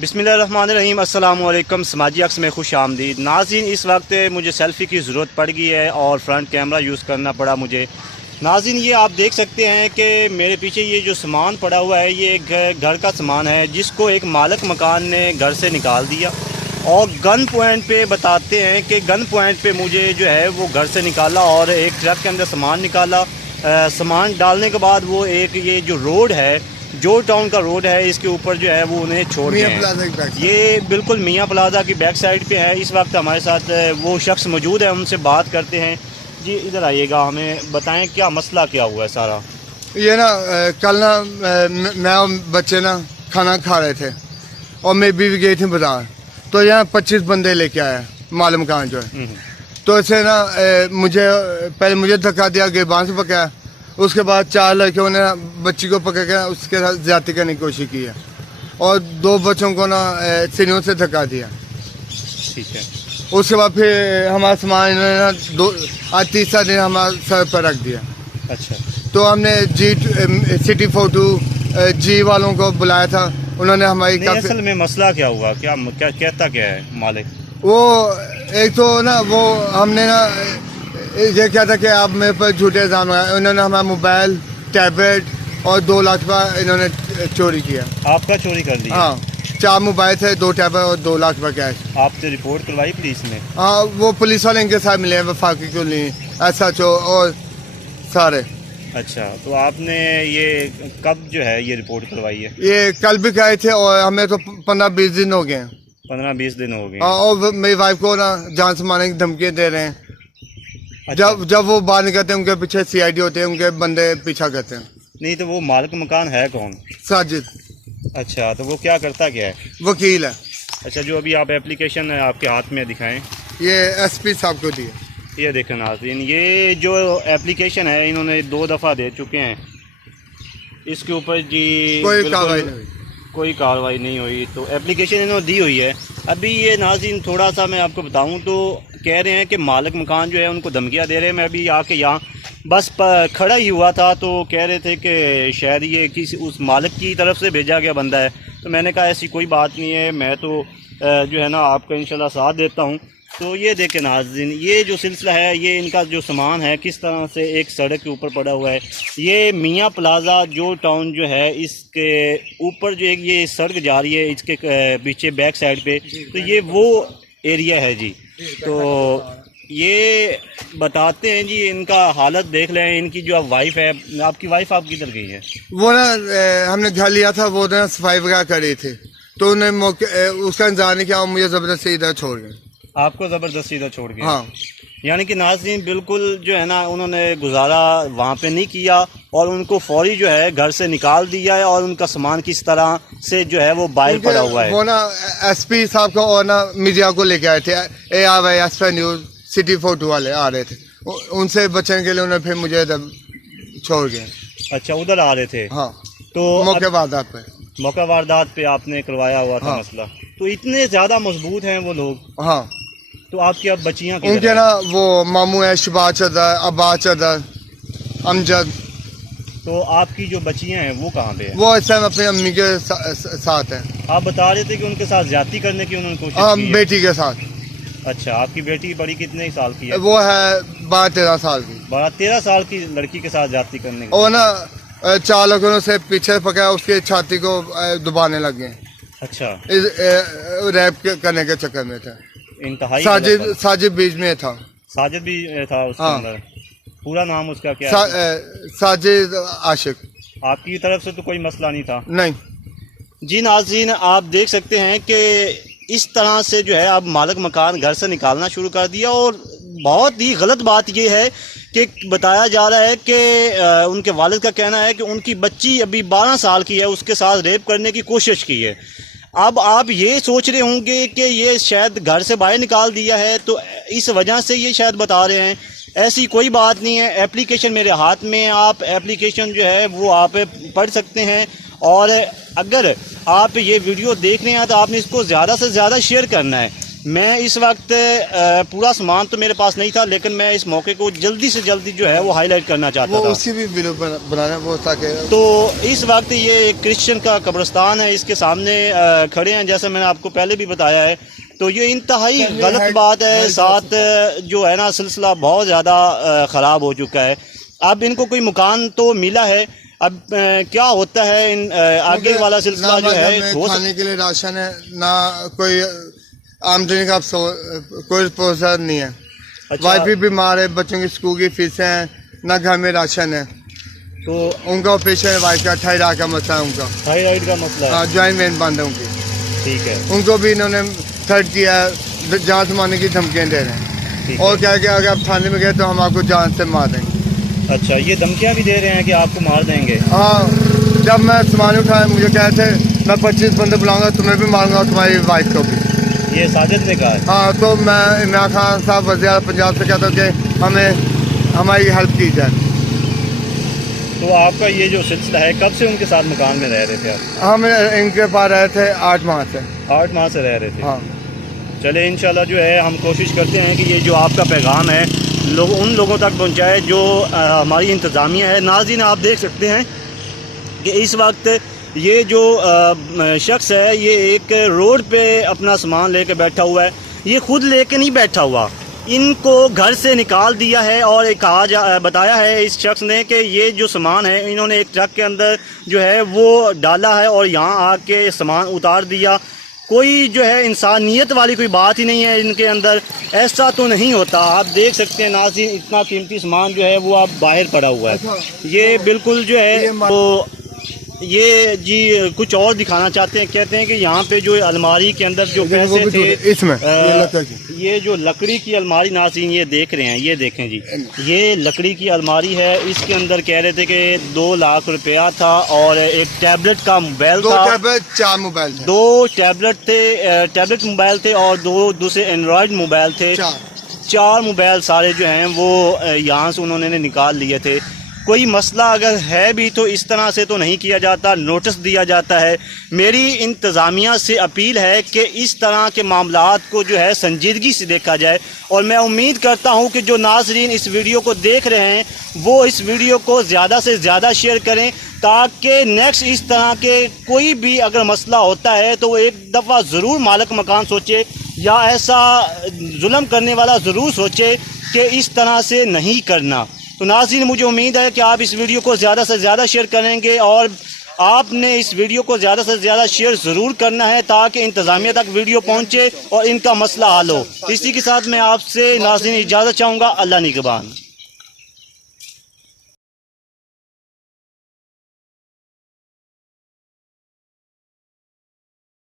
बिस्मिल्लाहिर्रहमानिर्रहीम। अस्सलाम वालेकुम। समाजी अक्स में खुश आमदीद। नाज़रीन, इस वक्त मुझे सेल्फ़ी की ज़रूरत पड़ गई है और फ्रंट कैमरा यूज़ करना पड़ा मुझे। नाज़रीन, ये आप देख सकते हैं कि मेरे पीछे ये जो सामान पड़ा हुआ है ये घर का सामान है जिसको एक मालिक मकान ने घर से निकाल दिया और गन पॉइंट पे बताते हैं कि गन पॉइंट पे मुझे जो है वो घर से निकाला और एक ट्रक के अंदर सामान निकाला। सामान डालने के बाद वो एक ये जो रोड है, जो टाउन का रोड है, इसके ऊपर जो है वो उन्हें छोड़ दिया। ये बिल्कुल मियाँ प्लाजा की बैक साइड पे है। इस वक्त हमारे साथ वो शख्स मौजूद है, उनसे बात करते हैं। जी इधर आइएगा, हमें बताएं क्या मसला क्या हुआ है सारा। ये ना कल ना मैं और बच्चे ना खाना खा रहे थे और मेरी बीवी गई थी बाजार, तो यहाँ 25 बंदे लेके आया मालूम कहाँ जो है। तो ऐसे ना पहले मुझे धक्का दिया, गिरबान से पकड़ा, उसके बाद 4 लड़कियों ने बच्ची को पकड़ के उसके साथ ज्यादती करने की कोशिश की है और 2 बच्चों को ना सीढ़ियों से धक्का दिया। ठीक है। उसके बाद फिर हमारा सामान इन्होंने ना आज तीसरा दिन हमारे सर पर रख दिया। अच्छा। तो हमने सिटी फोटो जी वालों को बुलाया था, उन्होंने हमारी असल में मसला क्या हुआ, क्या कहता क्या है मालिक? वो एक तो ना वो हमने ना ये क्या था कि आप मेरे पर झूठे इल्जाम लगाए। उन्होंने हमारा मोबाइल, टैबलेट और 2 लाख रुपये इन्होंने चोरी किया। आपका चोरी कर लिया? हाँ, 4 मोबाइल थे, 2 टैबलेट और 2 लाख रुपये कैश। आपसे रिपोर्ट करवाई पुलिस में? हाँ, वो पुलिस वाले इनके साथ मिले हैं, वफाकी को नहीं SHO और सारे। अच्छा, तो आपने ये कब जो है ये रिपोर्ट करवाई है? ये कल भी गए थे और हमें तो 15-20 दिन हो गए हैं। 15-20 दिन हो गए। हाँ, और मेरी वाइफ को ना जान से मारने की धमकियाँ दे रहे हैं। अच्छा। जब वो बाहर निकलते हैं उनके पीछे CID होते हैं, उनके बंदे पीछा करते हैं। नहीं तो वो मालिक मकान है कौन? साजिद। अच्छा, तो वो क्या करता क्या है? वकील है। अच्छा, जो अभी आप एप्लीकेशन है आपके हाथ में दिखाएं। ये SP साहब को दिए। ये देखें नाज़रीन, ये जो एप्लीकेशन है इन्होंने 2 दफ़ा दे चुके हैं। इसके ऊपर जी कोई कार्रवाई नहीं हुई। तो एप्लीकेशन इन्होंने दी हुई है। अभी ये नाज़रीन थोड़ा सा मैं आपको बताऊं तो कह रहे हैं कि मालिक मकान जो है उनको धमकियां दे रहे हैं। मैं अभी आके यहाँ बस खड़ा ही हुआ था तो कह रहे थे कि शायद ये किसी उस मालिक की तरफ से भेजा गया बंदा है। तो मैंने कहा ऐसी कोई बात नहीं है, मैं तो जो है ना आपका इंशाल्लाह साथ देता हूँ। तो ये देखें नाज़रीन, ये जो सिलसिला है, ये इनका जो सामान है किस तरह से एक सड़क के ऊपर पड़ा हुआ है। ये मियाँ प्लाजा जो टाउन जो है, इसके ऊपर जो एक ये सड़क जा रही है, इसके पीछे बैक साइड पे, तो ये वो एरिया है जी। तो ये बताते हैं जी, इनका हालत देख लें। इनकी जो वाइफ है, आपकी वाइफ आप किधर गई है? वो ना हमने घर लिया था, वो ना सफाई वगैरह कर रही थी, तो उन्हें उसका इंतजार नहीं किया और मुझे जबरदस्ती इधर छोड़ गए। आपको जबरदस्ती इधर छोड़ गए? हाँ। यानी कि नाज़रीन बिल्कुल जो है ना उन्होंने गुजारा वहाँ पे नहीं किया और उनको फौरी जो है घर से निकाल दिया है और उनका सामान किस तरह से जो है वो बाहर पड़ा हुआ है। वो ना SP साहब को और ना मीडिया को लेके आए थे, ARY express news city photo वाले आ रहे थे, उनसे बचने के लिए उन्हें फिर मुझे छोड़ गए। अच्छा, उधर आ रहे थे? हाँ। तो मौके वारदात पे आपने करवाया हुआ था? हाँ। मसला तो इतने ज्यादा मजबूत हैं वो लोग। हाँ। तो आपकी अब बच्चियां उनके ना वो मामू है, शुबाज चदर, अब्बास चदर, अमजद। तो आपकी जो बच्चियां हैं वो कहाँ पे है? वो इस टाइम अपनी अम्मी के साथ है। आप बता रहे थे कि उनके साथ ज्यादती करने की उन्होंने कोशिश की है? बेटी के साथ। अच्छा, आपकी बेटी बड़ी कितने साल की है? वो है 12-13 साल की। 12-13 साल की लड़की के साथ ज्यादती करने की। और ना 4 लोगों से पीछे पकड़ा, उसकी छाती को दबाने लगे। अच्छा। रैप करने के चक्कर में था। इंतहाई साजिद बीच में था। साजिद भी था उसके अंदर? पूरा नाम उसका क्या है? साजिद आशिक। आपकी तरफ से तो कोई मसला नहीं था? नहीं जी। नाज़रीन, आप देख सकते हैं कि इस तरह से जो है अब मालिक मकान घर से निकालना शुरू कर दिया और बहुत ही गलत बात यह है कि बताया जा रहा है कि उनके वालिद का कहना है कि उनकी बच्ची अभी 12 साल की है, उसके साथ रेप करने की कोशिश की है। अब आप ये सोच रहे होंगे कि ये शायद घर से बाहर निकाल दिया है तो इस वजह से ये शायद बता रहे हैं। ऐसी कोई बात नहीं है। एप्लीकेशन मेरे हाथ में, आप एप्लीकेशन जो है वो आप पढ़ सकते हैं और अगर आप ये वीडियो देख रहे हैं तो आपने इसको ज़्यादा से ज़्यादा शेयर करना है میں اس وقت پورا سامان تو میرے پاس نہیں تھا، لیکن میں اس موقع کو جلدی سے جلدی جو ہے وہ ہائی لائٹ کرنا چاہتا تھا. اسی بھی ویڈیو بنانا وہ تاکہ تو اس وقت یہ ایک کرسچن کا قبرستان ہے، اس کے سامنے کھڑے ہیں، جیسا میں نے آپ کو پہلے بھی بتایا ہے. تو یہ انتہائی غلط بات ہے، ساتھ جو ہے نا سلسلہ بہت زیادہ خراب ہو چکا ہے. اب ان کو کوئی مکان تو ملا ہے، اب کیا ہوتا ہے ان آگے والا سلسلہ جو ہے کھانے کے لیے راشن ہے، نہ کوئی آمدنی کا کوئی پروسیس نہیں ہے. وائف بھی بیمار ہے، بچوں کی اسکول کی فیسیں ہیں، نہ گھر میں راشن ہے. تو ان کا آپریشن ہے وائف کا، تھائرائڈ کا مسئلہ ہے ان کا، تھائرائڈ کا مسئلہ ہے. جوائنٹ وین بند ہے ان کی. ٹھیک ہے. ان کو بھی انہوں نے تھرٹ کیا ہے، جان سے مارنے کی دھمکیاں دے رہے ہیں، اور کیا کہ اگر آپ تھانے میں گئے تو ہم آپ کو جان سے مار دیں گے. اچھا، یہ دھمکیاں بھی دے رہے ہیں کہ آپ کو مار دیں گے؟ ہاں، جب میں سامان اٹھایا مجھے کہے تھے میں 25 بندے بلاؤں گا، تمہیں بھی ماروں گا، تمہاری وائف کو بھی. یہ ساجد نے کہا ہے؟ ہاں، تو میں عمران خان صاحب وزیر اعظم پنجاب سے کہتا ہوں کہ ہمیں ہماری ہیلپ کی جائے. تو آپ کا یہ جو سلسلہ ہے، کب سے ان کے ساتھ مکان میں رہ رہے تھے آپ؟ ہم ان کے پاس رہے تھے 8 ماہ سے. 8 ماہ سے رہ رہے تھے. ہاں، چلے انشاءاللہ جو ہے ہم کوشش کرتے ہیں کہ یہ جو آپ کا پیغام ہے ان لوگوں تک پہنچائے جو ہماری انتظامیہ ہے. ناظرین، آپ دیکھ سکتے ہیں کہ اس وقت یہ جو شخص ہے یہ ایک روڈ پہ اپنا سامان لے کے بیٹھا ہوا ہے. یہ خود لے کے نہیں بیٹھا ہوا، ان کو گھر سے نکال دیا ہے، اور ایک بتایا ہے اس شخص نے کہ یہ جو سامان ہے انہوں نے ایک ٹرک کے اندر جو ہے وہ ڈالا ہے اور یہاں آ کے سامان اتار دیا. کوئی جو ہے انسانیت والی کوئی بات ہی نہیں ہے ان کے اندر، ایسا تو نہیں ہوتا. آپ دیکھ سکتے ہیں ناظرین، اتنا قیمتی سامان جو ہے وہ اب باہر پڑا ہوا ہے. یہ بالکل جو ہے وہ یہ جی کچھ اور دکھانا چاہتے ہیں. کہتے ہیں کہ یہاں پہ جو الماری کے اندر جو پیسے تھے، اس میں یہ جو لکڑی کی الماری، ناظرین یہ دیکھ رہے ہیں، یہ دیکھیں جی، یہ لکڑی کی الماری ہے. اس کے اندر کہہ رہے تھے کہ 2 لاکھ روپیہ تھا، اور ایک ٹیبلٹ کا موبائل تھا، 4 موبائل تھے، 2 ٹیبلٹ تھے، ٹیبلٹ موبائل تھے، اور 2 دوسرے اینڈرائڈ موبائل تھے. 4 موبائل سارے جو ہیں وہ یہاں سے انہوں نے نکال لیے تھے. کوئی مسئلہ اگر ہے بھی تو اس طرح سے تو نہیں کیا جاتا، نوٹس دیا جاتا ہے. میری انتظامیہ سے اپیل ہے کہ اس طرح کے معاملات کو جو ہے سنجیدگی سے دیکھا جائے، اور میں امید کرتا ہوں کہ جو ناظرین اس ویڈیو کو دیکھ رہے ہیں وہ اس ویڈیو کو زیادہ سے زیادہ شیئر کریں، تاکہ نیکسٹ اس طرح کے کوئی بھی اگر مسئلہ ہوتا ہے تو وہ ایک دفعہ ضرور مالک مکان سوچے، یا ایسا ظلم کرنے والا ضرور سوچے کہ اس طرح سے نہیں کرنا. تو ناظرین، مجھے امید ہے کہ آپ اس ویڈیو کو زیادہ سے زیادہ شیئر کریں گے، اور آپ نے اس ویڈیو کو زیادہ سے زیادہ شیئر ضرور کرنا ہے تاکہ انتظامیہ تک ویڈیو پہنچے اور ان کا مسئلہ حل ہو. اسی کے ساتھ میں آپ سے ناظرین اجازت چاہوں گا. اللہ نگہبان.